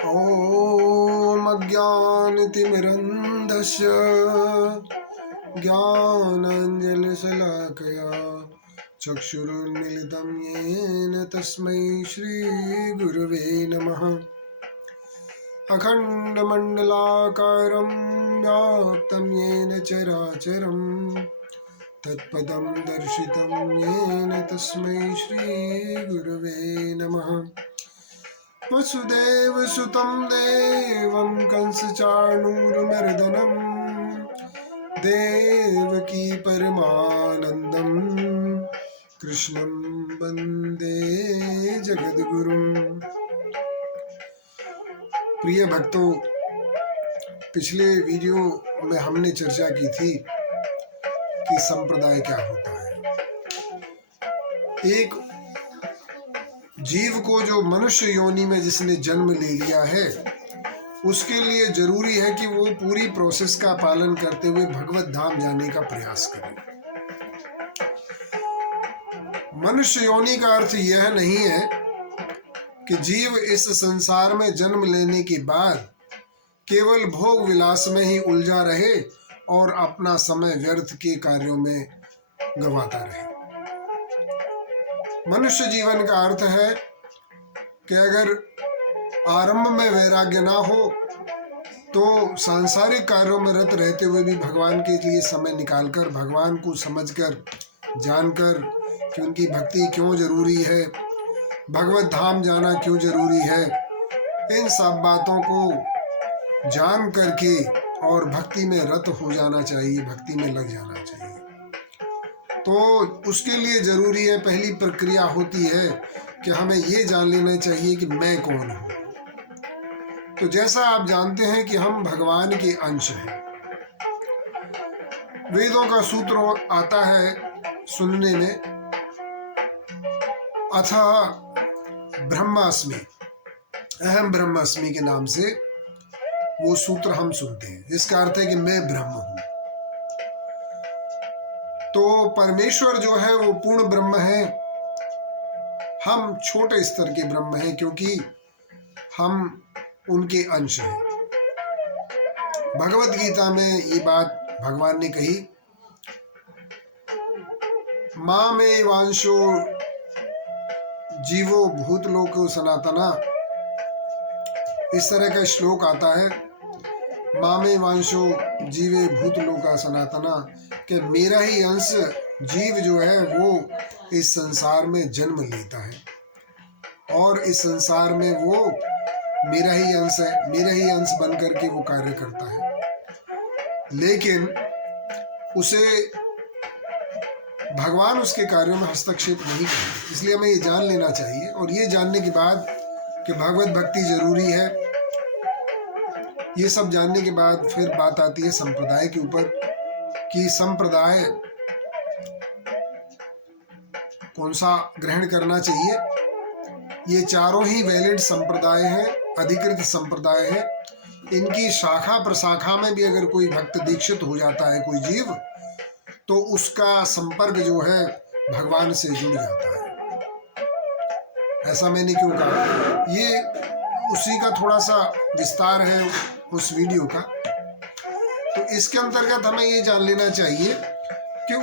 ॐ अज्ञानतिमिरन्धस्य ज्ञानाञ्जनशलाकया चक्षुरुन्मीलितं येन तस्मै श्रीगुरवे नमः। अखण्डमण्डलाकारं व्याप्तं येन चराचरं तत्पदं दर्शितं येन तस्मै श्रीगुरवे नमः। वसुदेवसुतं देवं कंसचाणूरमर्दनं देवकी परमानन्दं कृष्णं वन्दे जगद्गुरुं। प्रिय भक्तों, पिछले वीडियो में हमने चर्चा की थी कि संप्रदाय क्या होता है। एक जीव को जो मनुष्य योनि में जिसने जन्म ले लिया है, उसके लिए जरूरी है कि वो पूरी प्रोसेस का पालन करते हुए भगवत धाम जाने का प्रयास करे। मनुष्य योनि का अर्थ यह नहीं है कि जीव इस संसार में जन्म लेने के बाद केवल भोग विलास में ही उलझा रहे और अपना समय व्यर्थ के कार्यों में गंवाता रहे। मनुष्य जीवन का अर्थ है कि अगर आरंभ में वैराग्य ना हो तो सांसारिक कार्यों में रत रहते हुए भी भगवान के लिए समय निकालकर, भगवान को समझकर, जानकर कि उनकी भक्ति क्यों जरूरी है, भगवत धाम जाना क्यों जरूरी है, इन सब बातों को जान करके और भक्ति में रत हो जाना चाहिए, भक्ति में लग जाना चाहिए। तो उसके लिए जरूरी है, पहली प्रक्रिया होती है कि हमें ये जान लेना चाहिए कि मैं कौन हूँ। तो जैसा आप जानते हैं कि हम भगवान के अंश हैं। वेदों का सूत्र आता है सुनने में, अथः ब्रह्मास्मि, अहम ब्रह्मास्मि के नाम से वो सूत्र हम सुनते हैं, जिसका अर्थ है कि मैं ब्रह्म हूं। तो परमेश्वर जो है वो पूर्ण ब्रह्म है, हम छोटे स्तर के ब्रह्म हैं क्योंकि हम उनके अंश हैं। भगवत गीता में ये बात भगवान ने कही, मामे वांशो जीवो भूतलोको सनातना, इस तरह का श्लोक आता है, मामे वांशो जीवे भूतलोका सनातना, कि मेरा ही अंश जीव जो है वो इस संसार में जन्म लेता है और इस संसार में वो मेरा ही अंश है, मेरा ही अंश बन करके वो कार्य करता है। लेकिन उसे भगवान उसके कार्यों में हस्तक्षेप नहीं करते, इसलिए हमें ये जान लेना चाहिए। और ये जानने के बाद कि भगवत भक्ति जरूरी है, ये सब जानने के बाद फिर बात आती है संप्रदाय के ऊपर कि संप्रदाय कौन सा ग्रहण करना चाहिए। ये चारों ही वैलिड संप्रदाय हैं, अधिकृत संप्रदाय है। इनकी शाखा प्रशाखा में भी अगर कोई भक्त दीक्षित हो जाता है, कोई जीव, तो उसका संपर्क जो है भगवान से जुड़ जाता है। ऐसा मैंने क्यों कहा, ये उसी का थोड़ा सा विस्तार है उस वीडियो का। तो इसके अंतर्गत हमें ये जान लेना चाहिए कि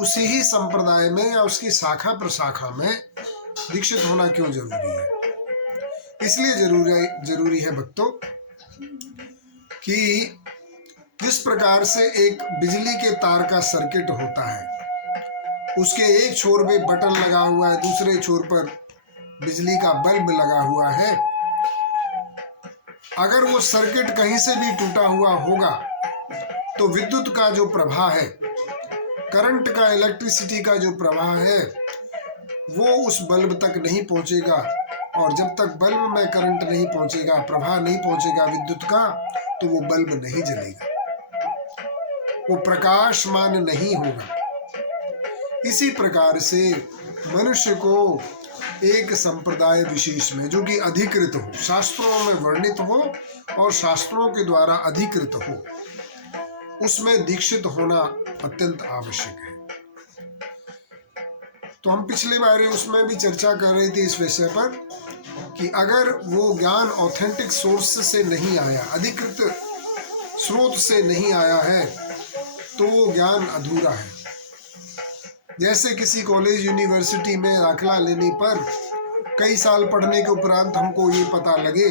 उसी ही संप्रदाय में या उसकी शाखा प्रशाखा में दीक्षित होना क्यों जरूरी है। इसलिए जरूरी है भक्तों कि जिस प्रकार से एक बिजली के तार का सर्किट होता है, उसके एक छोर पे बटन लगा हुआ है, दूसरे छोर पर बिजली का बल्ब लगा हुआ है। अगर वो सर्किट कहीं से भी टूटा हुआ होगा तो विद्युत का जो प्रवाह है, करंट का, इलेक्ट्रिसिटी का जो प्रवाह है, वो उस बल्ब तक नहीं पहुंचेगा। और जब तक बल्ब में करंट नहीं पहुंचेगा, प्रवाह नहीं पहुंचेगा विद्युत का, तो वो बल्ब नहीं जलेगा, वो प्रकाशमान नहीं होगा। इसी प्रकार से मनुष्य को एक संप्रदाय विशेष में, जो कि अधिकृत हो, शास्त्रों में वर्णित हो और शास्त्रों के द्वारा अधिकृत हो, उसमें दीक्षित होना अत्यंत आवश्यक है। तो हम पिछले बार उसमें भी चर्चा कर रहे थे इस विषय पर कि अगर वो ज्ञान ऑथेंटिक सोर्स से नहीं आया, अधिकृत स्रोत से नहीं आया है, तो वो ज्ञान अधूरा है। जैसे किसी कॉलेज यूनिवर्सिटी में दाखिला लेने पर कई साल पढ़ने के उपरांत हमको ये पता लगे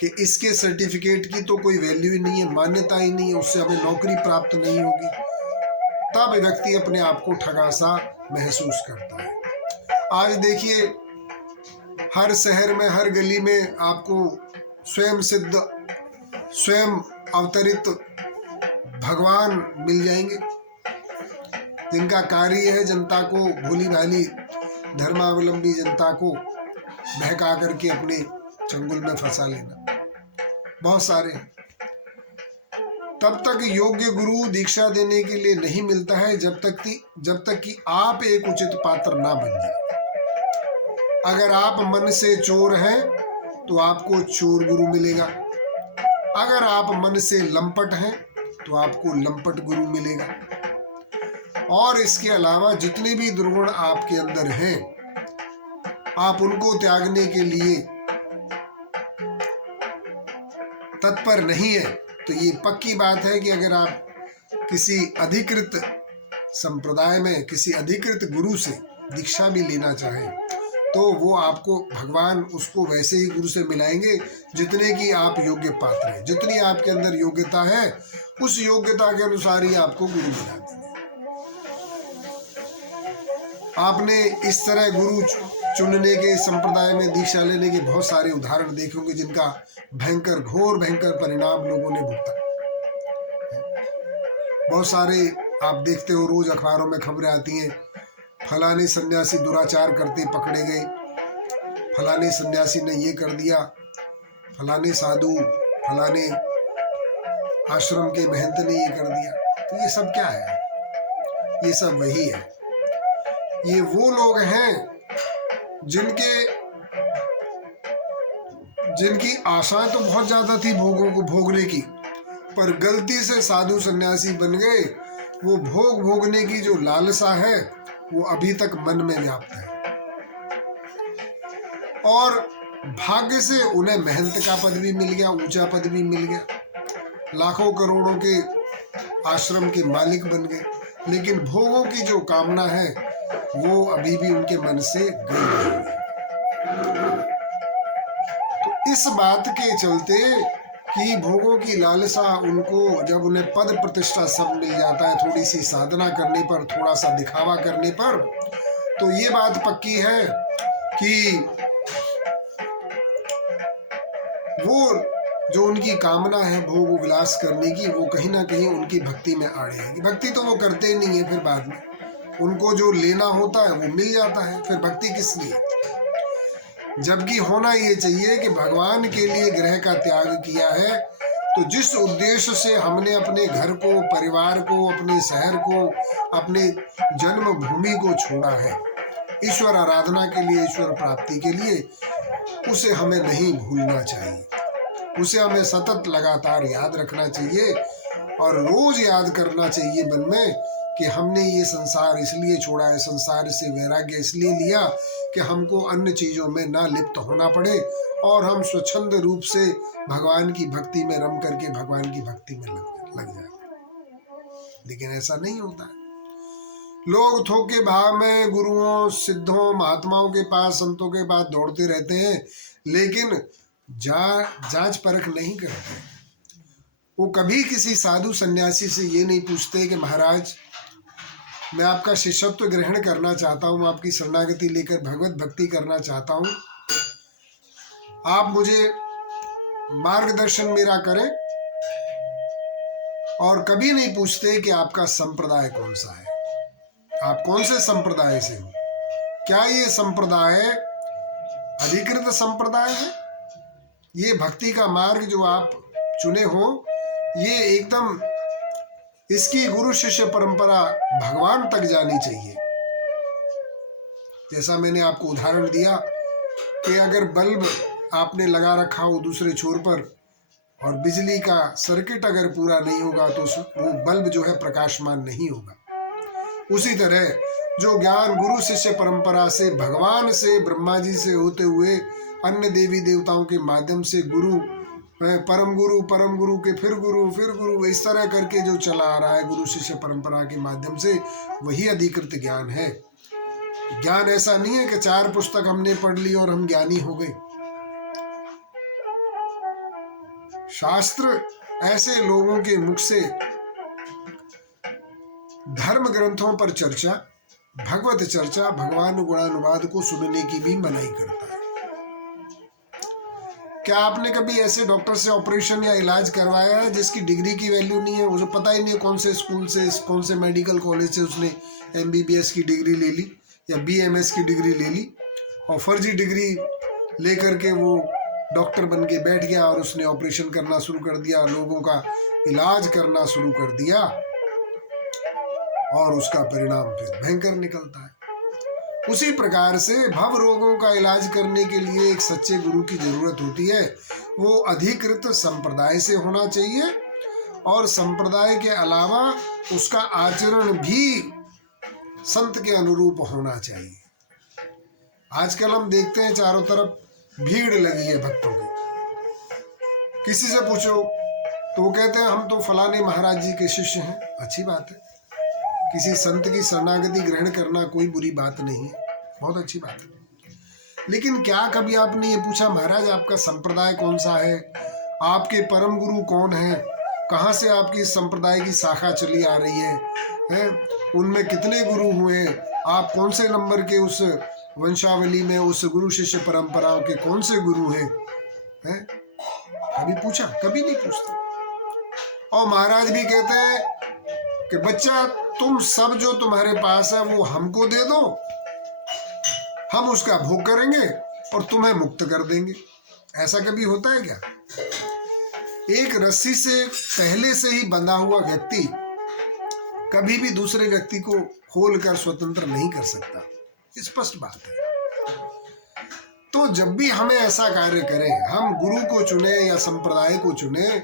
कि इसके सर्टिफिकेट की तो कोई वैल्यू ही नहीं है, मान्यता ही नहीं है, उससे हमें नौकरी प्राप्त नहीं होगी, तब व्यक्ति अपने आप को ठगा सा महसूस करता है। आज देखिए, हर शहर में, हर गली में आपको स्वयं सिद्ध, स्वयं अवतरित भगवान मिल जाएंगे, जिनका कार्य है जनता को, भोली भाली धर्मावलंबी जनता को बहका करके अपने चंगुल में फंसा लेना। बहुत सारे। तब तक योग्य गुरु दीक्षा देने के लिए नहीं मिलता है जब तक कि आप एक उचित पात्र ना बन जाए। अगर आप मन से चोर हैं तो आपको चोर गुरु मिलेगा, अगर आप मन से लंपट हैं तो आपको लंपट गुरु मिलेगा। और इसके अलावा जितने भी दुर्गुण आपके अंदर हैं, आप उनको त्यागने के लिए तत्पर नहीं है, तो ये पक्की बात है कि अगर आप किसी अधिकृत संप्रदाय में, किसी अधिकृत गुरु से दीक्षा भी लेना चाहें, तो वो आपको भगवान उसको वैसे ही गुरु से मिलाएंगे जितने की आप योग्य पात्र हैं। जितनी आपके अंदर योग्यता है, उस योग्यता के अनुसार ही आपको गुरु मिला देंगे। आपने इस तरह गुरु चुनने के, संप्रदाय में दीक्षा लेने के बहुत सारे उदाहरण देखे होंगे, जिनका भयंकर, घोर भयंकर परिणाम लोगों ने भुगता। बहुत सारे आप देखते हो, रोज अखबारों में खबरें आती हैं, फलाने सन्यासी दुराचार करते पकड़े गए, फलाने सन्यासी ने ये कर दिया, फलाने साधु, फलाने आश्रम के महंत ने ये कर दिया। तो ये सब क्या है? ये सब वही है। ये वो लोग हैं जिनकी आशाएं तो बहुत ज्यादा थी भोगों को भोगने की, पर गलती से साधु सन्यासी बन गए। वो भोग भोगने की जो लालसा है वो अभी तक मन में व्याप्त है, और भाग्य से उन्हें महंत का पद भी मिल गया, ऊंचा पद भी मिल गया, लाखों करोड़ों के आश्रम के मालिक बन गए, लेकिन भोगों की जो कामना है वो अभी भी उनके मन से गई नहीं है। तो इस बात के चलते कि भोगों की लालसा उनको, जब उन्हें पद प्रतिष्ठा सब मिल जाता है, थोड़ी सी साधना करने पर, थोड़ा सा दिखावा करने पर, तो ये बात पक्की है कि वो जो उनकी कामना है भोग विलास करने की, वो कहीं ना कहीं उनकी भक्ति में आड़े है। भक्ति तो वो करते ही नहीं है, फिर बाद में उनको जो लेना होता है वो मिल जाता है, फिर भक्ति किस लिए? जबकि होना ये चाहिए कि भगवान के लिए ग्रह का त्याग किया है, तो जिस उद्देश्य से हमने अपने घर को, परिवार को, अपने शहर को, अपने जन्मभूमि को छोड़ा है ईश्वर आराधना के लिए, ईश्वर प्राप्ति के लिए, उसे हमें नहीं भूलना चाहिए। उसे हमें सतत लगातार याद रखना चाहिए और रोज याद करना चाहिए मन में कि हमने ये संसार इसलिए छोड़ा है, संसार से वैराग्य इसलिए लिया कि हमको अन्य चीजों में ना लिप्त होना पड़े और हम स्वच्छंद रूप से भगवान की भक्ति में रम करके भगवान की भक्ति में लग जाए। लेकिन ऐसा नहीं होता है। लोग थोक के भाव में गुरुओं, सिद्धों, महात्माओं के पास, संतों के पास दौड़ते रहते हैं, लेकिन जांच परख नहीं करते। वो कभी किसी साधु सन्यासी से ये नहीं पूछते कि महाराज, मैं आपका शिष्यत्व ग्रहण करना चाहता हूँ, आपकी शरणागति लेकर भगवत भक्ति करना चाहता हूँ, आप मुझे मार्गदर्शन मेरा करें। और कभी नहीं पूछते कि आपका संप्रदाय कौन सा है, आप कौन से संप्रदाय से हो, क्या ये संप्रदाय अधिकृत संप्रदाय है? ये भक्ति का मार्ग जो आप चुने हो, ये एकदम इसकी गुरु शिष्य परंपरा भगवान तक जानी चाहिए। जैसा मैंने आपको उदाहरण दिया कि अगर बल्ब आपने लगा रखा हो दूसरे छोर पर और बिजली का सर्किट अगर पूरा नहीं होगा तो वो बल्ब जो है प्रकाशमान नहीं होगा। उसी तरह जो ज्ञान गुरु शिष्य परंपरा से, भगवान से, ब्रह्मा जी से होते हुए अन्य देवी देवताओं के माध्यम से गुरु, परम गुरु के फिर गुरु, इस तरह करके जो चला आ रहा है गुरु शिष्य परंपरा के माध्यम से, वही अधिकृत ज्ञान है। ज्ञान ऐसा नहीं है कि 4 पुस्तक हमने पढ़ ली और हम ज्ञानी हो गए। शास्त्र ऐसे लोगों के मुख से धर्म ग्रंथों पर चर्चा, भगवत चर्चा, भगवान गुणानुवाद को सुनने की भी मनाही करता है। क्या आपने कभी ऐसे डॉक्टर से ऑपरेशन या इलाज करवाया है जिसकी डिग्री की वैल्यू नहीं है? उसे पता ही नहीं है कौन से स्कूल से, कौन से मेडिकल कॉलेज से उसने MBBS की डिग्री ले ली या BMS की डिग्री ले ली, और फर्जी डिग्री लेकर के वो डॉक्टर बन के बैठ गया और उसने ऑपरेशन करना शुरू कर दिया, लोगों का इलाज करना शुरू कर दिया, और उसका परिणाम फिर भयंकर निकलता है। उसी प्रकार से भव रोगों का इलाज करने के लिए एक सच्चे गुरु की जरूरत होती है। वो अधिकृत संप्रदाय से होना चाहिए, और संप्रदाय के अलावा उसका आचरण भी संत के अनुरूप होना चाहिए। आजकल हम देखते हैं चारों तरफ भीड़ लगी है भक्तों की। किसी से पूछो तो वो कहते हैं हम तो फलाने महाराज जी के शिष्य हैं। अच्छी बात है, किसी संत की शरणागति ग्रहण करना कोई बुरी बात नहीं है, बहुत अच्छी बात है। लेकिन क्या कभी आपने ये पूछा महाराज आपका संप्रदाय कौन सा है, आपके परम गुरु कौन है, कहाँ से आपकी संप्रदाय की शाखा चली आ रही है? उनमें कितने गुरु हुए, आप कौन से नंबर के उस वंशावली में, उस गुरु शिष्य परंपराओं के कौन से गुरु हैं? कभी पूछा? कभी नहीं पूछते। और महाराज भी कहते हैं कि बच्चा तुम सब जो तुम्हारे पास है वो हमको दे दो, हम उसका भोग करेंगे और तुम्हें मुक्त कर देंगे। ऐसा कभी होता है क्या? एक रस्सी से पहले से ही बंधा हुआ व्यक्ति कभी भी दूसरे व्यक्ति को खोलकर स्वतंत्र नहीं कर सकता, स्पष्ट बात है। तो जब भी हमें ऐसा कार्य करें, हम गुरु को चुने या संप्रदाय को चुने,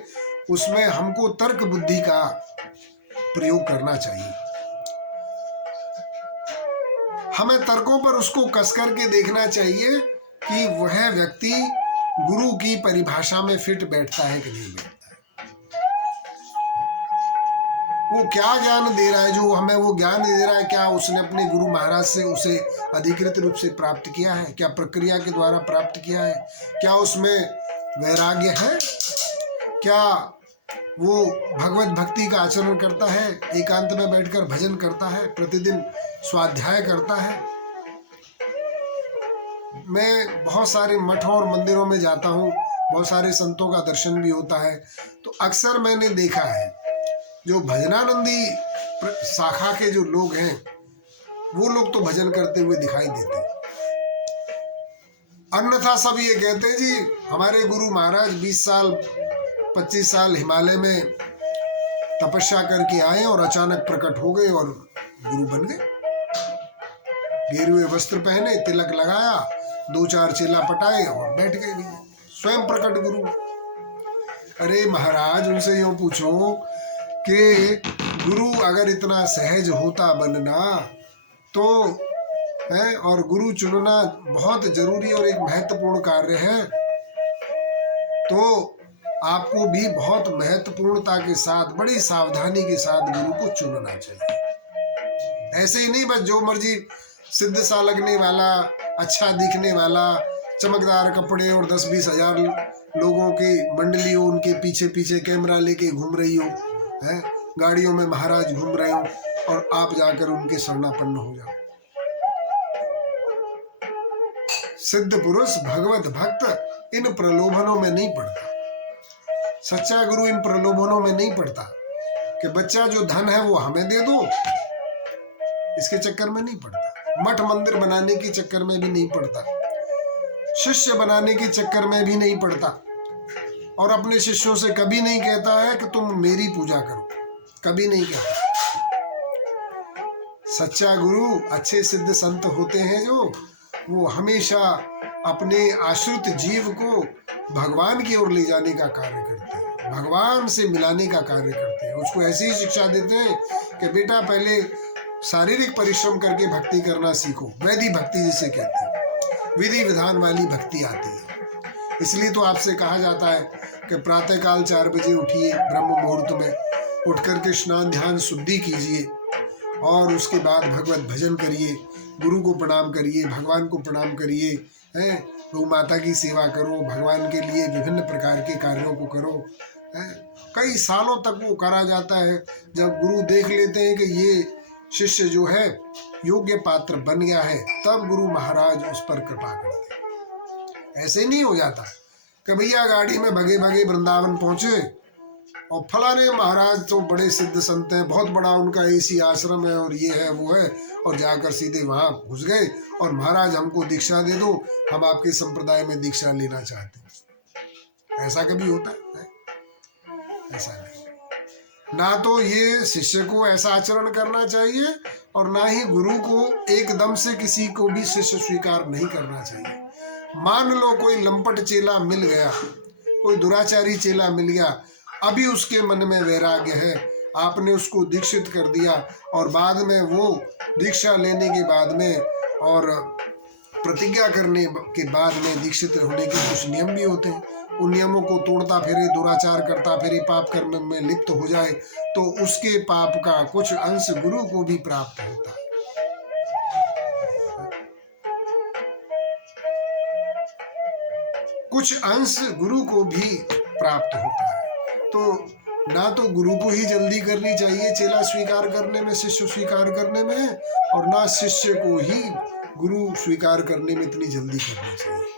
उसमें हमको तर्क बुद्धि का प्रयोग करना चाहिए। हमें तर्कों पर उसको कस करके देखना चाहिए कि वह व्यक्ति गुरु की परिभाषा में फिट बैठता है कि नहीं बैठता है। वो क्या ज्ञान दे रहा है, जो हमें वो ज्ञान दे रहा है, क्या उसने अपने गुरु महाराज से उसे अधिकृत रूप से प्राप्त किया है, क्या प्रक्रिया के द्वारा प्राप्त किया है, क्या उसमें वैराग्य है, क्या वो भगवत भक्ति का आचरण करता है, एकांत में बैठकर भजन करता है, प्रतिदिन स्वाध्याय करता है। मैं बहुत सारे मठों और मंदिरों में जाता हूँ, बहुत सारे संतों का दर्शन भी होता है, तो अक्सर मैंने देखा है जो भजनानंदी शाखा के जो लोग हैं वो लोग तो भजन करते हुए दिखाई देते हैं। अन्यथा सब ये कहते हैं जी हमारे गुरु महाराज 20 साल 25 साल हिमालय में तपस्या करके आए और अचानक प्रकट हो गए और गुरु बन गए। गेरुए वस्त्र पहने, तिलक लगाया, 2-4 चेला पटाए और बैठ गए, स्वयं प्रकट गुरु। अरे महाराज उनसे यूं पूछो कि गुरु अगर इतना सहज होता बनना तो है, और गुरु चुनना बहुत जरूरी और एक महत्वपूर्ण कार्य है, तो आपको भी बहुत महत्वपूर्णता के साथ, बड़ी सावधानी के साथ गुरु को चुनना चाहिए। ऐसे ही नहीं बस जो मर्जी सिद्ध सा लगने वाला, अच्छा दिखने वाला, चमकदार कपड़े और 10-20 हजार लोगों की मंडली हो, उनके पीछे पीछे कैमरा लेके घूम रही हो, है गाड़ियों में महाराज घूम रहे हो, और आप जाकर उनके शरणापन्न हो जाओ। सिद्ध पुरुष भगवत भक्त इन प्रलोभनों में नहीं पड़ता। सच्चा गुरु इन प्रलोभनों में नहीं पड़ता कि बच्चा जो धन है वो हमें दे दो, इसके चक्कर में नहीं पड़ता। मठ मंदिर बनाने के चक्कर में भी नहीं पड़ता, शिष्य बनाने के चक्कर में भी नहीं पड़ता, और अपने शिष्यों से कभी नहीं कहता है कि तुम मेरी पूजा करो, कभी नहीं कहता। सच्चा गुरु, अच्छे सिद्ध संत होते हैं जो, वो हमेशा अपने आश्रित जीव को भगवान की ओर ले जाने का कार्य करते हैं, भगवान से मिलाने का कार्य करते हैं। उसको ऐसी ही शिक्षा देते हैं कि बेटा पहले शारीरिक परिश्रम करके भक्ति करना सीखो, वैदिक भक्ति जिसे कहते हैं। विधि विधान वाली भक्ति आती है। इसलिए तो आपसे कहा जाता है कि प्रातःकाल 4 बजे उठिए, ब्रह्म मुहूर्त में उठ करके स्नान ध्यान शुद्धि कीजिए और उसके बाद भगवत भजन करिए, गुरु को प्रणाम करिए, भगवान को प्रणाम करिए, हैं, गौ माता की सेवा करो, भगवान के लिए विभिन्न प्रकार के कार्यों को करो। हैं, कई सालों तक वो करा जाता है। जब गुरु देख लेते हैं कि ये शिष्य जो है योग्य पात्र बन गया है, तब गुरु महाराज उस पर कृपा करते हैं। ऐसे नहीं हो जाता कि भैया गाड़ी में भगे भगे वृंदावन पहुंचे और फलाने महाराज तो बड़े सिद्ध संत हैं, बहुत बड़ा उनका ऐसी आश्रम है और ये है वो है, और जाकर सीधे वहां घुस गए और महाराज हमको दीक्षा दे दो, हम आपके संप्रदाय में दीक्षा लेना चाहते हैं। ऐसा कभी होता है? ऐसा नहीं। ना तो ये शिष्य को ऐसा आचरण करना चाहिए और ना ही गुरु को एकदम से किसी को भी शिष्य स्वीकार नहीं करना चाहिए। मान लो कोई लंपट चेला मिल गया, कोई दुराचारी चेला मिल गया, अभी उसके मन में वैराग्य है, आपने उसको दीक्षित कर दिया और बाद में वो दीक्षा लेने के बाद में और प्रतिज्ञा करने के बाद में दीक्षित होने के कुछ नियम भी होते हैं, उन नियमों को तोड़ता फिरे, दुराचार करता फिरे, पाप कर्म में लिप्त हो जाए तो उसके पाप का कुछ अंश गुरु को भी प्राप्त होता है। कुछ अंश गुरु को भी प्राप्त होता है। तो ना तो गुरु को ही जल्दी करनी चाहिए चेला स्वीकार करने में, शिष्य स्वीकार करने में, और ना शिष्य को ही गुरु स्वीकार करने में इतनी जल्दी करनी चाहिए।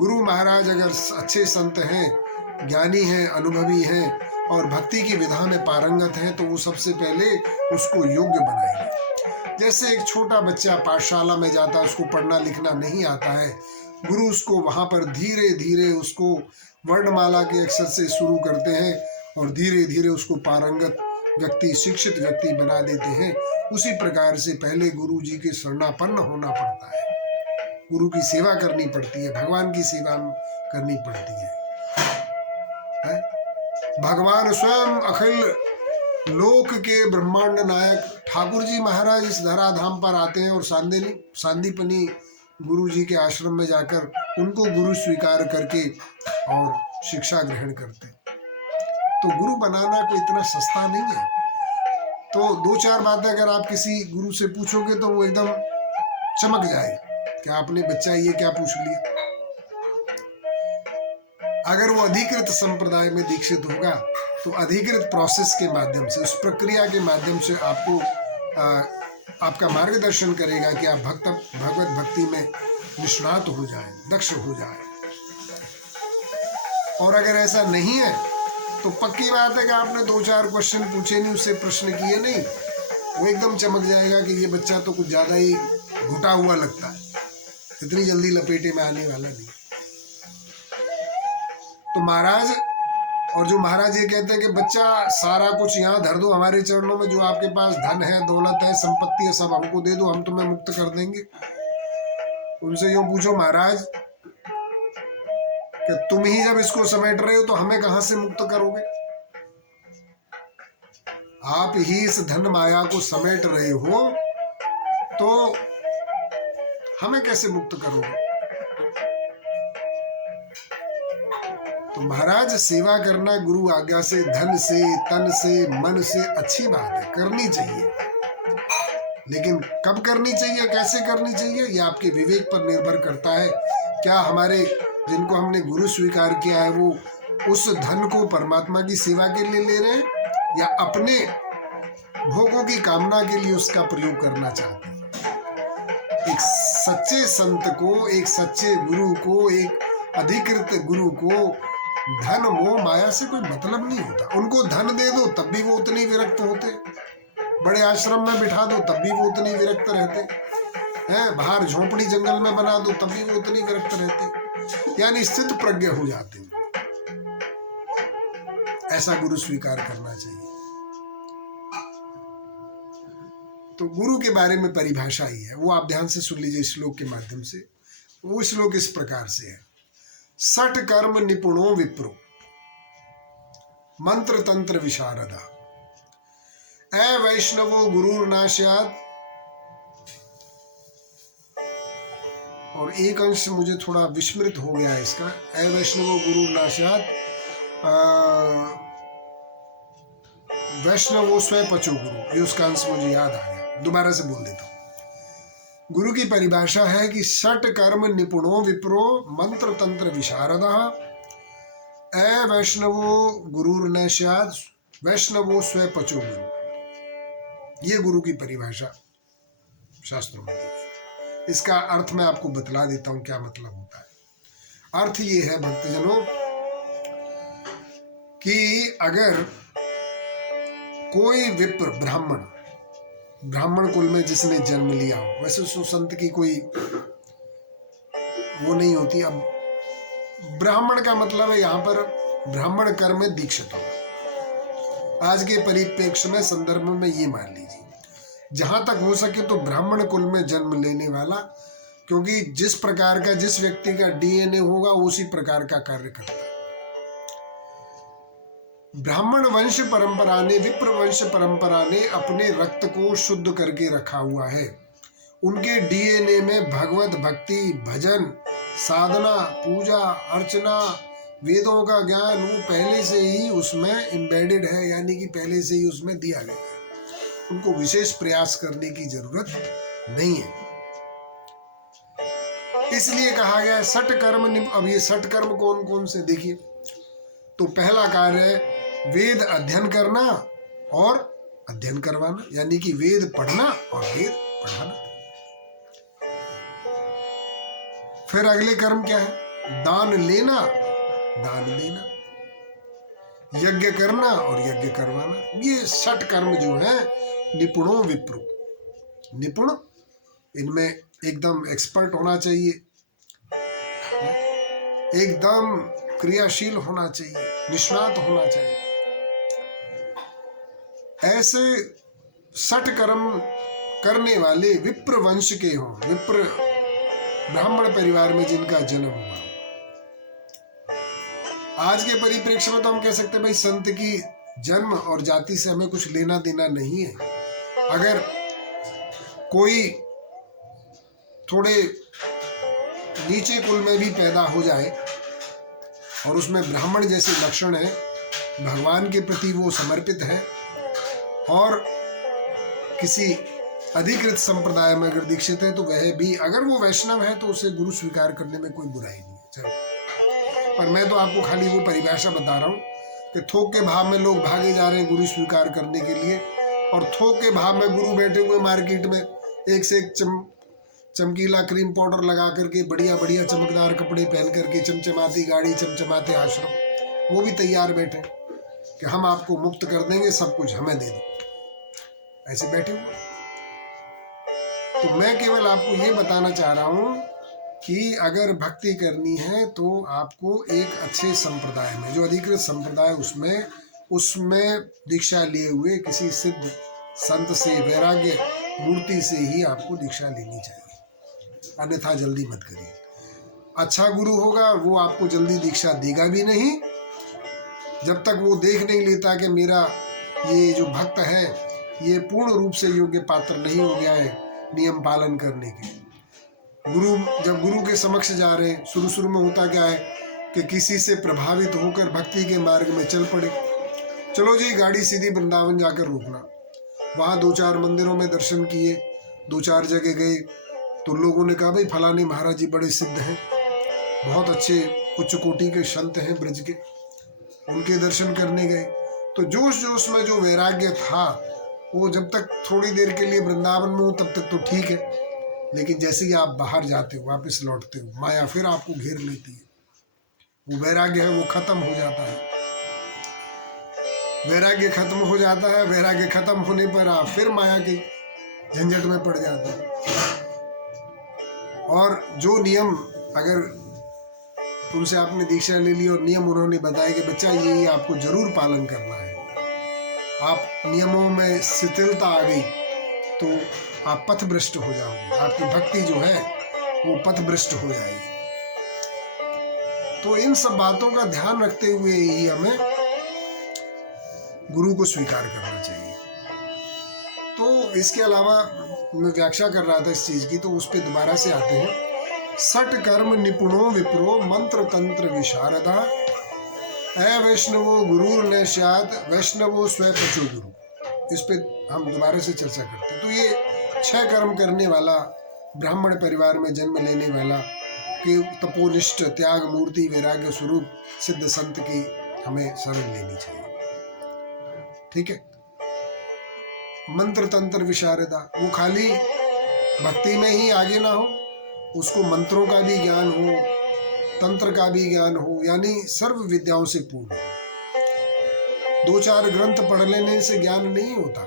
गुरु महाराज अगर अच्छे संत हैं, ज्ञानी हैं, अनुभवी हैं और भक्ति की विधा में पारंगत हैं तो वो सबसे पहले उसको योग्य बनाएंगे। जैसे एक छोटा बच्चा पाठशाला में जाता है, उसको पढ़ना लिखना नहीं आता है, गुरु उसको वहाँ पर धीरे धीरे उसको वर्णमाला के अक्षर से शुरू करते हैं और धीरे धीरे उसको पारंगत व्यक्ति, शिक्षित व्यक्ति बना देते हैं। उसी प्रकार से पहले गुरु जी के शरणापन्न होना पड़ता है, गुरु की सेवा करनी पड़ती है, भगवान की सेवा करनी पड़ती है। भगवान स्वयं अखिल लोक के ब्रह्मांड नायक ठाकुर जी महाराज इस धराधाम पर आते हैं और सांदीपनी गुरु जी के आश्रम में जाकर उनको गुरु स्वीकार करके और शिक्षा ग्रहण करते हैं। तो गुरु बनाना कोई इतना सस्ता नहीं है। तो 2-4 बातें अगर आप किसी गुरु से पूछोगे तो वो एकदम चमक जाए कि आपने बच्चा ये क्या पूछ लिया। अगर वो अधिकृत संप्रदाय में दीक्षित होगा तो अधिकृत प्रोसेस के माध्यम से, उस प्रक्रिया के माध्यम से आपको आपका मार्गदर्शन करेगा कि आप भगवत भक्ति में निष्णात हो जाए, दक्ष हो जाए। और अगर ऐसा नहीं है तो पक्की बात है कि आपने 2-4 क्वेश्चन पूछे नहीं, उससे प्रश्न किए नहीं, वो एकदम चमक जाएगा कि ये बच्चा तो कुछ ज्यादा ही घुटा हुआ लगता है, इतनी जल्दी लपेटे में आने वाला नहीं। तो महाराज, और जो महाराज ये कहते हैं कि बच्चा सारा कुछ यहाँ धर दो हमारे चरणों में, जो आपके पास धन है, दौलत है, संपत्ति है, सब हमको दे दो, हम तुम्हें मुक्त कर देंगे। उनसे यूं पूछो महाराज कि तुम ही जब इसको समेट रहे हो तो हमें कहां से मुक्त करोगे? आप ही इस धन माया को समेट रहे हो तो हमें कैसे मुक्त करोगे? तो महाराज, सेवा करना गुरु आज्ञा से, धन से, तन से, मन से अच्छी बात है, करनी चाहिए, लेकिन कब करनी चाहिए, कैसे करनी चाहिए, ये आपके विवेक पर निर्भर करता है। क्या हमारे जिनको हमने गुरु स्वीकार किया है वो उस धन को परमात्मा की सेवा के लिए ले रहे हैं या अपने भोगों की कामना के लिए उसका प्रयोग करना चाहते हैं? एक सच्चे संत को, एक सच्चे गुरु को, एक अधिकृत गुरु को धन मोह माया से कोई मतलब नहीं होता। उनको धन दे दो तब भी वो उतनी विरक्त होते, बड़े आश्रम में बिठा दो तब भी वो उतनी विरक्त रहते हैं, बाहर झोपड़ी जंगल में बना दो तब भी वो उतनी विरक्त रहते, यानी स्थित प्रज्ञ हो जाते हैं। ऐसा गुरु स्वीकार करना चाहिए। तो गुरु के बारे में परिभाषा ही है, वो आप ध्यान से सुन लीजिए श्लोक के माध्यम से। वो श्लोक इस प्रकार से है, सठ कर्म निपुणो विप्रो मंत्र तंत्र विशारदा ऐ वैष्णवो गुरुर्नाश्यात् और एक अंश मुझे थोड़ा विस्मृत हो गया है इसका। ऐ वैष्णवो गुरु नाशात वैष्णवो स्वयं पचो गुरु, ये उसका अंश मुझे याद आ गया, दोबारा से बोल देता हूँ। गुरु की परिभाषा है कि षट कर्म निपुणो विप्रो मंत्र तंत्र विशारदा ऐ वैष्णवो गुरुर न स्यात् वैष्णवो स्वयं पचो गुरु। ये गुरु की परिभाषा शास्त्रों में दी है। इसका अर्थ मैं आपको बतला देता हूं क्या मतलब होता है। अर्थ ये है भक्तजनों कि अगर कोई विप्र ब्राह्मण कुल में जिसने जन्म लिया हो, वैसे उस संत की कोई वो नहीं होती। अब ब्राह्मण का मतलब है यहाँ पर ब्राह्मण कर्म में दीक्षित होना। आज के परिप्रेक्ष्य में संदर्भ में ये मान लीजिए, जहां तक हो सके तो ब्राह्मण कुल में जन्म लेने वाला, क्योंकि जिस प्रकार का जिस व्यक्ति का डीएनए होगा उसी प्रकार का कार्य करता है। ब्राह्मण वंश परंपरा ने, विप्र वंश परंपरा ने अपने रक्त को शुद्ध करके रखा हुआ है। उनके डीएनए में भगवत भक्ति, भजन, साधना, पूजा अर्चना, वेदों का ज्ञान वो पहले से ही उसमें एम्बेडेड है, यानी कि पहले से ही उसमें दिया गया है। उनको विशेष प्रयास करने की जरूरत नहीं है। इसलिए कहा गया षट कर्म। अब ये षट कर्म कौन कौन से देखिए, तो पहला कार्य है वेद अध्ययन करना और अध्ययन करवाना, यानी कि वेद पढ़ना और वेद पढ़ाना। फिर अगले कर्म क्या है? दान लेना, दान देना, यज्ञ करना और यज्ञ करवाना। ये षट कर्म जो है निपुणों विप्रो, निपुण इनमें एकदम एक्सपर्ट होना चाहिए, एकदम क्रियाशील होना चाहिए, निष्णात होना चाहिए। ऐसे षट कर्म करने वाले विप्र वंश के हों, विप्र ब्राह्मण परिवार में जिनका जन्म हुआ। आज के परिप्रेक्ष्य में तो हम कह सकते हैं भाई संत की जन्म और जाति से हमें कुछ लेना देना नहीं है। अगर कोई थोड़े नीचे कुल में भी पैदा हो जाए और उसमें ब्राह्मण जैसे लक्षण है, भगवान के प्रति वो समर्पित है और किसी अधिकृत संप्रदाय में अगर दीक्षित है, तो वह भी अगर वो वैष्णव है तो उसे गुरु स्वीकार करने में कोई बुराई नहीं है। चलो, पर मैं तो आपको खाली वो परिभाषा बता रहा हूँ कि थोक के भाव में लोग भागे जा रहे हैं गुरु स्वीकार करने के लिए, और थोक के भाव में गुरु बैठे हुए मार्केट में एक से एक चमकीला क्रीम पाउडर लगा करके, बढ़िया बढ़िया चमकदार कपड़े पहन करके, चमचमाती गाड़ी, चमचमाते आश्रम, वो भी तैयार बैठे कि हम आपको मुक्त कर देंगे, सब कुछ हमें दे दो, ऐसे बैठे हुए। तो मैं केवल आपको ये बताना चाह रहा हूं कि अगर भक्ति करनी है तो आपको एक अच्छे संप्रदाय में, जो अधिकृत संप्रदाय, उसमें दीक्षा लिए हुए किसी सिद्ध संत से, वैराग्य मूर्ति से ही आपको दीक्षा लेनी चाहिए, अन्यथा जल्दी मत करिए। अच्छा गुरु होगा वो आपको जल्दी दीक्षा देगा भी नहीं, जब तक वो देख नहीं लेता कि मेरा ये जो भक्त है ये पूर्ण रूप से योग्य पात्र नहीं हो गया है नियम पालन करने के। जब गुरु के समक्ष जा रहे हैं, शुरू में होता क्या है कि किसी से प्रभावित होकर भक्ति के मार्ग में चल पड़े। चलो जी, गाड़ी सीधी वृंदावन जाकर रोकना, वहाँ 2-4 मंदिरों में दर्शन किए, 2-4 जगह गए, तो लोगों ने कहा भाई फलाने महाराज जी बड़े सिद्ध हैं, बहुत अच्छे उच्च कोटि के संत हैं ब्रज के, उनके दर्शन करने गए। तो जोश में जो वैराग्य था वो जब तक थोड़ी देर के लिए वृंदावन में हो तब तक तो ठीक है, लेकिन जैसे ही आप बाहर जाते हो, वापस लौटते हो, माया फिर आपको घेर लेती है। वो वैराग्य है वो खत्म हो जाता है, वैराग्य खत्म हो जाता है। वैराग्य खत्म होने पर आप फिर माया के झंझट में पड़ जाते हैं। और जो नियम, अगर तुमसे आपने दीक्षा ले ली और नियम उन्होंने बताया कि बच्चा ये आपको जरूर पालन करना है, आप नियमों में शिथिलता आ गई तो आप पथभ्रष्ट हो जाओगे, आपकी भक्ति जो है वो पथभ्रष्ट हो जाएगी। तो इन सब बातों का ध्यान रखते हुए ही हमें गुरु को स्वीकार करना चाहिए। तो इसके अलावा मैं व्याख्या कर रहा था इस चीज की, तो उस पर दोबारा से आते हैं सट कर्म निपुणो विप्रो मंत्र तंत्र विशारदा वैष्णवो गुरुर न स्यात् वैष्णवो स्वयं पचो गुरु। इस पे हम दोबारा से चर्चा करते हैं। तो ये 6 कर्म करने वाला ब्राह्मण परिवार में जन्म लेने वाला कि तपोनिष्ठ त्याग मूर्ति वैराग्य स्वरूप सिद्ध संत की हमें शरण लेनी चाहिए। ठीक है। मंत्र तंत्र विशारदा, वो खाली भक्ति में ही आगे ना हो, उसको मंत्रों का भी ज्ञान हो, तंत्र का भी ज्ञान हो, यानी सर्व विद्याओं से पूर्ण हो। 2-4 ग्रंथ पढ़ लेने से ज्ञान नहीं होता।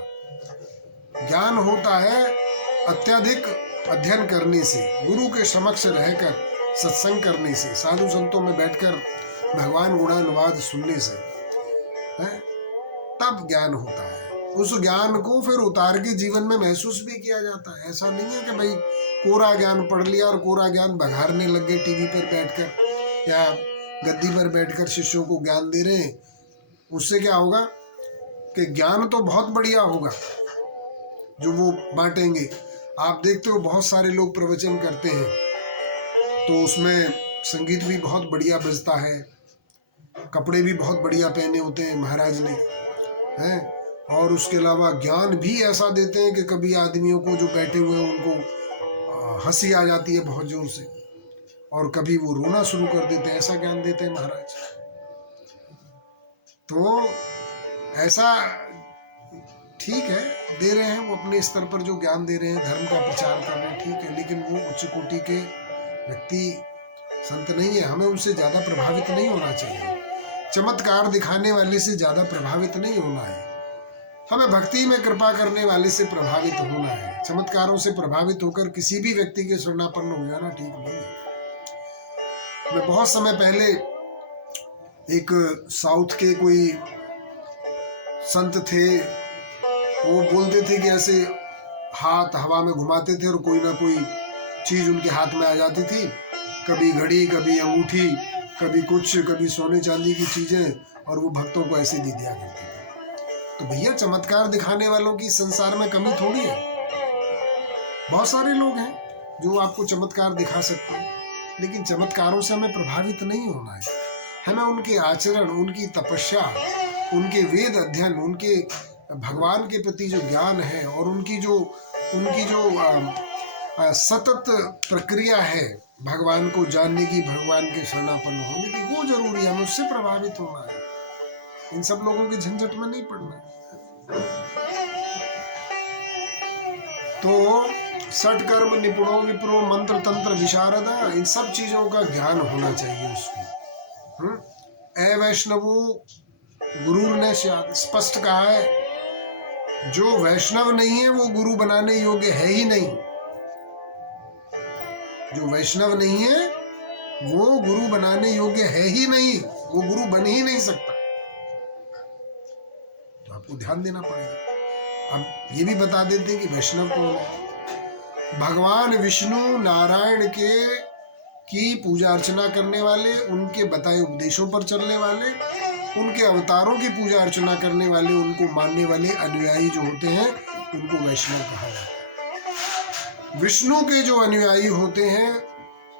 ज्ञान होता है अत्यधिक अध्ययन करने से, गुरु के समक्ष रहकर सत्संग करने से, साधु संतों में बैठकर भगवान गुणानुवाद सुनने से है, तब ज्ञान होता है। उस ज्ञान को फिर उतार के जीवन में महसूस भी किया जाता है। ऐसा नहीं है कि भाई कोरा ज्ञान पढ़ लिया और कोरा ज्ञान बघारने लग गए, टीवी पर बैठकर या गद्दी पर बैठकर शिष्यों को ज्ञान दे रहे हैं। उससे क्या होगा कि ज्ञान तो बहुत बढ़िया होगा जो वो बांटेंगे। आप देखते हो बहुत सारे लोग प्रवचन करते हैं तो उसमें संगीत भी बहुत बढ़िया बजता है, कपड़े भी बहुत बढ़िया पहने होते हैं महाराज ने, हैं, और उसके अलावा ज्ञान भी ऐसा देते हैं कि कभी आदमियों को जो बैठे हुए हैं उनको हंसी आ जाती है बहुत जोर से, और कभी वो रोना शुरू कर देते हैं। ऐसा ज्ञान देते हैं महाराज। तो ऐसा ठीक है, दे रहे हैं वो अपने स्तर पर जो ज्ञान दे रहे हैं, धर्म का प्रचार कर रहे हैं, ठीक है, लेकिन वो उच्च कोटि के व्यक्ति संत नहीं है। हमें उनसे ज्यादा प्रभावित नहीं होना चाहिए, चमत्कार दिखाने वाले से ज्यादा प्रभावित नहीं होना है। हमें भक्ति में कृपा करने वाले से प्रभावित होना है। चमत्कारों से प्रभावित होकर किसी भी व्यक्ति के शरणापन्न हो जाना ठीक नहीं है। मैं बहुत समय पहले एक साउथ के कोई संत थे, वो बोलते थे कि ऐसे हाथ हवा में घुमाते थे और कोई ना कोई चीज उनके हाथ में आ जाती थी, कभी घड़ी, कभी अंगूठी, कभी कुछ, कभी सोने चांदी की चीजें, और वो भक्तों को ऐसे दे दिया करते थे। तो भैया चमत्कार दिखाने वालों की संसार में कमी थोड़ी है। बहुत सारे लोग हैं जो आपको चमत्कार दिखा सकते हैं, लेकिन चमत्कारों से हमें प्रभावित नहीं होना है। हमें उनके आचरण, उनकी तपस्या, उनके वेद अध्ययन, उनके भगवान के प्रति जो ज्ञान है और उनकी जो सतत प्रक्रिया है भगवान को जानने की, भगवान के शरणापन्न होने की, वो जरूरी है। हमें उससे प्रभावित होना है, इन सब लोगों के झंझट में नहीं पड़ना है। तो सट कर्म निपुणो विप्रो मंत्र तंत्र विशारदा, इन सब चीजों का ज्ञान होना चाहिए उसको। ए वैष्णवो गुरु ने स्पष्ट कहा है, जो वैष्णव नहीं है वो गुरु बनाने योग्य है ही नहीं। जो वैष्णव नहीं है वो गुरु बनाने योग्य है ही नहीं, वो गुरु बन ही नहीं सकता। तो आपको ध्यान देना पड़ेगा। अब ये भी बता देते हैं कि वैष्णव कौन है। भगवान विष्णु नारायण की पूजा अर्चना करने वाले, उनके बताए उपदेशों पर चलने वाले, उनके अवतारों की पूजा अर्चना करने वाले, उनको मानने वाले अनुयायी जो होते हैं उनको वैष्णव कहा जाता है। विष्णु के जो अनुयायी होते हैं,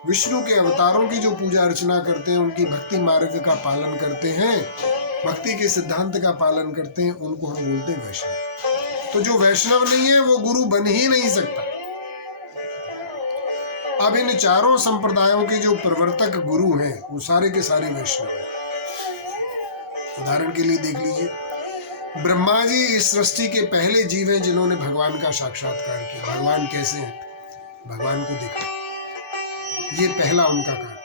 विष्णु के अवतारों की जो पूजा अर्चना करते हैं, उनकी भक्ति मार्ग का पालन करते हैं, भक्ति के सिद्धांत का पालन करते हैं, उनको हम बोलते हैं वैष्णव। तो जो वैष्णव नहीं है वो गुरु बन ही नहीं सकता। अब इन चारों संप्रदायों के जो प्रवर्तक गुरु हैं वो सारे के सारे वैष्णव हैं। उदाहरण के लिए देख लीजिए, ब्रह्मा जी इस सृष्टि के पहले जीव हैं जिन्होंने भगवान का साक्षात्कार किया। भगवान कैसे हैं, भगवान को देखा, ये पहला उनका कार्य।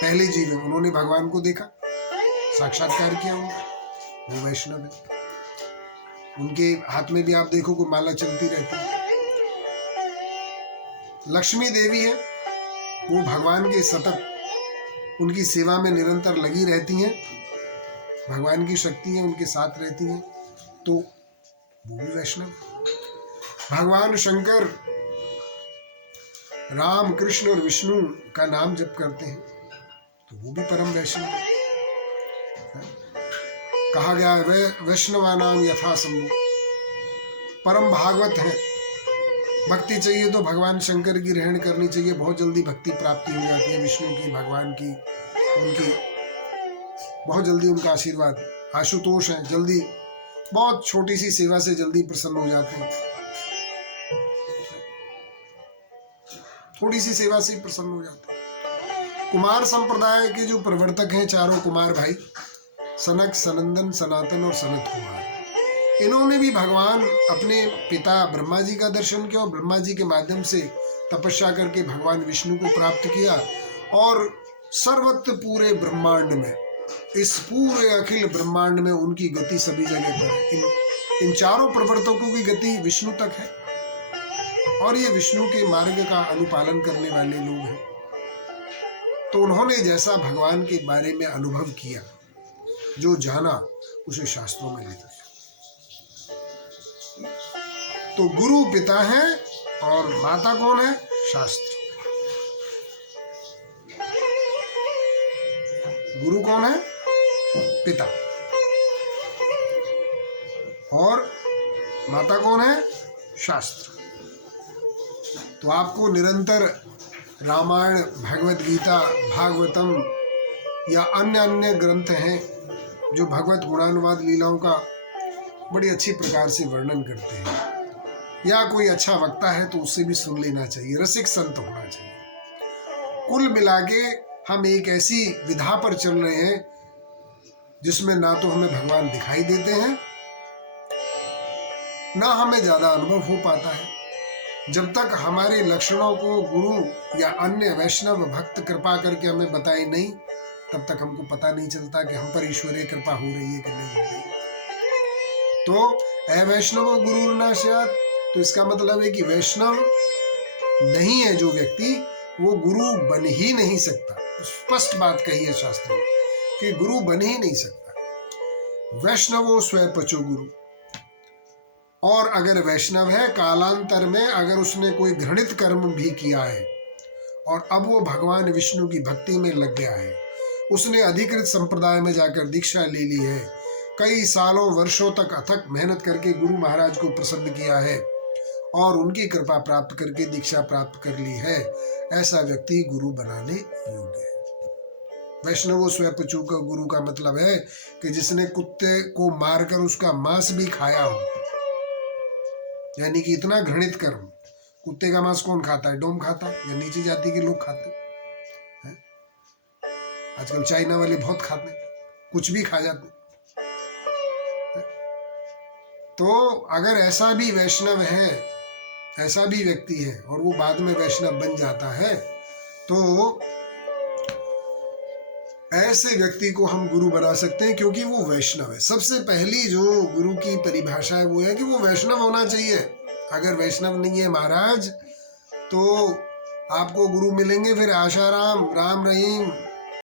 पहले जीव हैं, उन्होंने भगवान को देखा, साक्षात्कार किया, वो वैष्णव है। उनके हाथ में भी आप देखो को माला चलती रहती है। लक्ष्मी देवी है, वो भगवान के सतत उनकी सेवा में निरंतर लगी रहती हैं, भगवान की शक्ति है उनके साथ रहती हैं, तो वो भी वैष्णव। भगवान शंकर राम, कृष्ण और विष्णु का नाम जप करते हैं, तो वो भी परम वैष्णव है। कहा गया है वैष्णवा नाम यथा संभव, परम भागवत है भक्ति चाहिए तो भगवान शंकर की ग्रहण करनी चाहिए, बहुत जल्दी भक्ति प्राप्ति हो जाती है, विष्णु की, भगवान की, उनकी बहुत जल्दी उनका आशीर्वाद। आशुतोष है, जल्दी बहुत छोटी सी सेवा से जल्दी प्रसन्न हो जाते हैं, थोड़ी सी सेवा से ही प्रसन्न हो जाते हैं। कुमार संप्रदाय के जो प्रवर्तक हैं चारों कुमार भाई, सनक, सनंदन, सनातन और सनत कुमार, इन्होंने भी भगवान अपने पिता ब्रह्मा जी का दर्शन किया और ब्रह्मा जी के माध्यम से तपस्या करके भगवान विष्णु को प्राप्त किया। और सर्वत्र पूरे ब्रह्मांड में, इस पूरे अखिल ब्रह्मांड में उनकी गति सभी जगह पर है। इन चारों प्रवर्तकों की गति विष्णु तक है और ये विष्णु के मार्ग का अनुपालन करने वाले लोग हैं। तो उन्होंने जैसा भगवान के बारे में अनुभव किया, जो जाना, उसे शास्त्रों में लिखा। तो गुरु पिता है और माता कौन है? शास्त्र। गुरु कौन है? पिता। और माता कौन है? शास्त्र। तो आपको निरंतर रामायण, भगवत गीता, भागवतम या अन्य अन्य ग्रंथ हैं जो भगवत गुणानुवाद लीलाओं का बड़ी अच्छी प्रकार से वर्णन करते हैं, या कोई अच्छा वक्ता है तो उससे भी सुन लेना चाहिए, रसिक संत होना चाहिए। कुल मिलाके हम एक ऐसी विधा पर चल रहे हैं जिसमें ना तो हमें भगवान दिखाई देते हैं, ना हमें ज्यादा अनुभव हो पाता है। जब तक हमारे लक्षणों को गुरु या अन्य वैष्णव भक्त कृपा करके हमें बताए नहीं, तब तक हमको पता नहीं चलता कि हम पर ईश्वरीय कृपा हो रही है कि नहीं हो रही। तो अवैष्णव गुरु न स्यात्, तो इसका मतलब है कि वैष्णव नहीं है जो व्यक्ति, वो गुरु बन ही नहीं सकता। स्पष्ट बात कही है शास्त्र में कि गुरु बन ही नहीं सकता। वैष्णवो स्वपचो गुरु। और अगर वैष्णव है, कालांतर में अगर उसने कोई घृणित कर्म भी किया है और अब वो भगवान विष्णु की भक्ति में लग गया है, उसने अधिकृत संप्रदाय में जाकर दीक्षा ले ली है, कई सालों वर्षों तक अथक मेहनत करके गुरु महाराज को प्रसन्न किया है और उनकी कृपा प्राप्त करके दीक्षा प्राप्त कर ली है, ऐसा व्यक्ति गुरु बनाने योग्य है। वैष्णवो स्वपचु का गुरु का मतलब है कि जिसने कुत्ते को मारकर उसका मांस भी खाया हो, यानी कि इतना घृणित कर्म। कुत्ते का मांस कौन खाता है? डोम खाता है या नीची जाति के लोग खाते हैं। आजकल चाइना वाले बहुत खाते हैं, कुछ भी खा जाते हैं। तो अगर ऐसा भी वैष्णव है, ऐसा भी व्यक्ति है और वो बाद में वैष्णव बन जाता है, तो ऐसे व्यक्ति को हम गुरु बना सकते हैं, क्योंकि वो वैष्णव है। सबसे पहली जो गुरु की परिभाषा है वो है कि वो वैष्णव होना चाहिए। अगर वैष्णव नहीं है महाराज, तो आपको गुरु मिलेंगे फिर आशाराम, राम रहीम,